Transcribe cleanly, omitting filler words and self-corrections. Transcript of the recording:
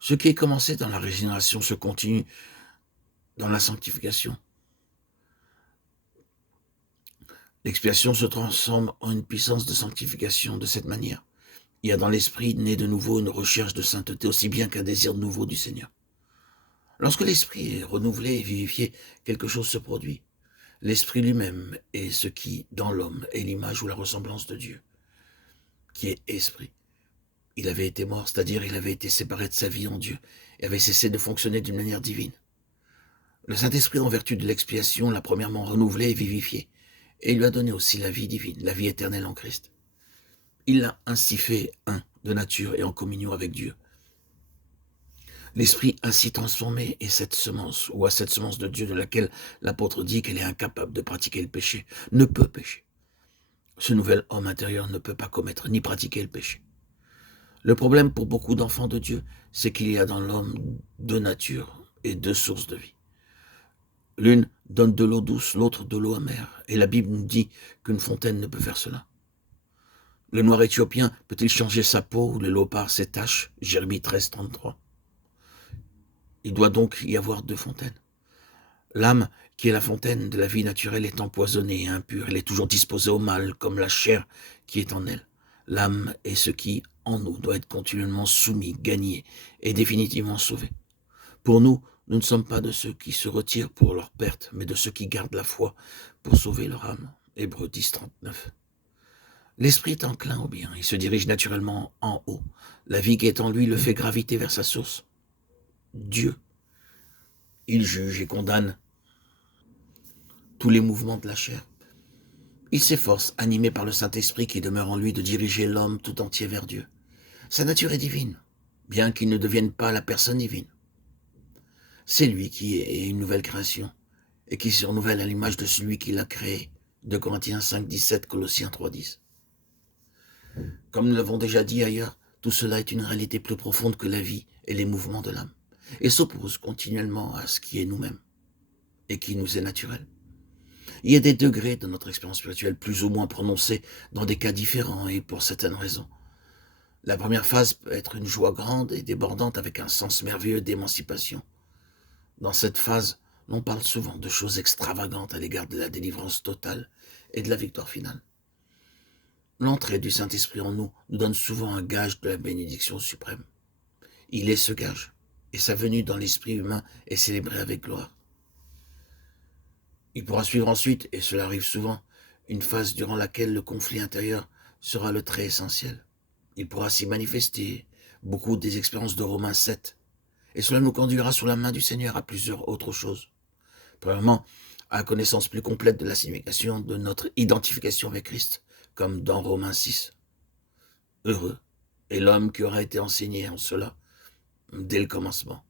Ce qui est commencé dans la régénération se continue dans la sanctification. L'expiation se transforme en une puissance de sanctification de cette manière. Il y a dans l'esprit né de nouveau une recherche de sainteté aussi bien qu'un désir nouveau du Seigneur. Lorsque l'esprit est renouvelé et vivifié, quelque chose se produit. L'esprit lui-même est ce qui, dans l'homme, est l'image ou la ressemblance de Dieu, qui est esprit. Il avait été mort, c'est-à-dire il avait été séparé de sa vie en Dieu et avait cessé de fonctionner d'une manière divine. Le Saint-Esprit, en vertu de l'expiation, l'a premièrement renouvelé et vivifié, et il lui a donné aussi la vie divine, la vie éternelle en Christ. Il l'a ainsi fait un de nature et en communion avec Dieu. L'Esprit ainsi transformé est cette semence, ou à cette semence de Dieu de laquelle l'apôtre dit qu'elle est incapable de pratiquer le péché, ne peut pécher. Ce nouvel homme intérieur ne peut pas commettre ni pratiquer le péché. Le problème pour beaucoup d'enfants de Dieu, c'est qu'il y a dans l'homme deux natures et deux sources de vie. L'une donne de l'eau douce, l'autre de l'eau amère, et la Bible nous dit qu'une fontaine ne peut faire cela. Le noir éthiopien peut-il changer sa peau ou le léopard ses taches? Jérémie 13, 33. Il doit donc y avoir deux fontaines. L'âme, qui est la fontaine de la vie naturelle, est empoisonnée et impure. Elle est toujours disposée au mal, comme la chair qui est en elle. L'âme est ce qui, en nous, doit être continuellement soumis, gagné et définitivement sauvé. Pour nous, nous ne sommes pas de ceux qui se retirent pour leur perte, mais de ceux qui gardent la foi pour sauver leur âme. Hébreux 10, 39. L'esprit est enclin au bien, il se dirige naturellement en haut. La vie qui est en lui le fait graviter vers sa source, Dieu. Il juge et condamne tous les mouvements de la chair. Il s'efforce, animé par le Saint-Esprit qui demeure en lui, de diriger l'homme tout entier vers Dieu. Sa nature est divine, bien qu'il ne devienne pas la personne divine. C'est lui qui est une nouvelle création et qui se renouvelle à l'image de celui qui l'a créé. 2 Corinthiens 5, 17, Colossiens 3, 10. Comme nous l'avons déjà dit ailleurs, tout cela est une réalité plus profonde que la vie et les mouvements de l'âme, et s'oppose continuellement à ce qui est nous-mêmes et qui nous est naturel. Il y a des degrés de notre expérience spirituelle plus ou moins prononcés dans des cas différents et pour certaines raisons. La première phase peut être une joie grande et débordante avec un sens merveilleux d'émancipation. Dans cette phase, l'on parle souvent de choses extravagantes à l'égard de la délivrance totale et de la victoire finale. L'entrée du Saint-Esprit en nous donne souvent un gage de la bénédiction suprême. Il est ce gage, et sa venue dans l'esprit humain est célébrée avec gloire. Il pourra suivre ensuite, et cela arrive souvent, une phase durant laquelle le conflit intérieur sera le trait essentiel. Il pourra s'y manifester beaucoup des expériences de Romains 7, et cela nous conduira sous la main du Seigneur à plusieurs autres choses. Premièrement, à la connaissance plus complète de la signification de notre identification avec Christ, comme dans Romains 6. Heureux est l'homme qui aura été enseigné en cela dès le commencement.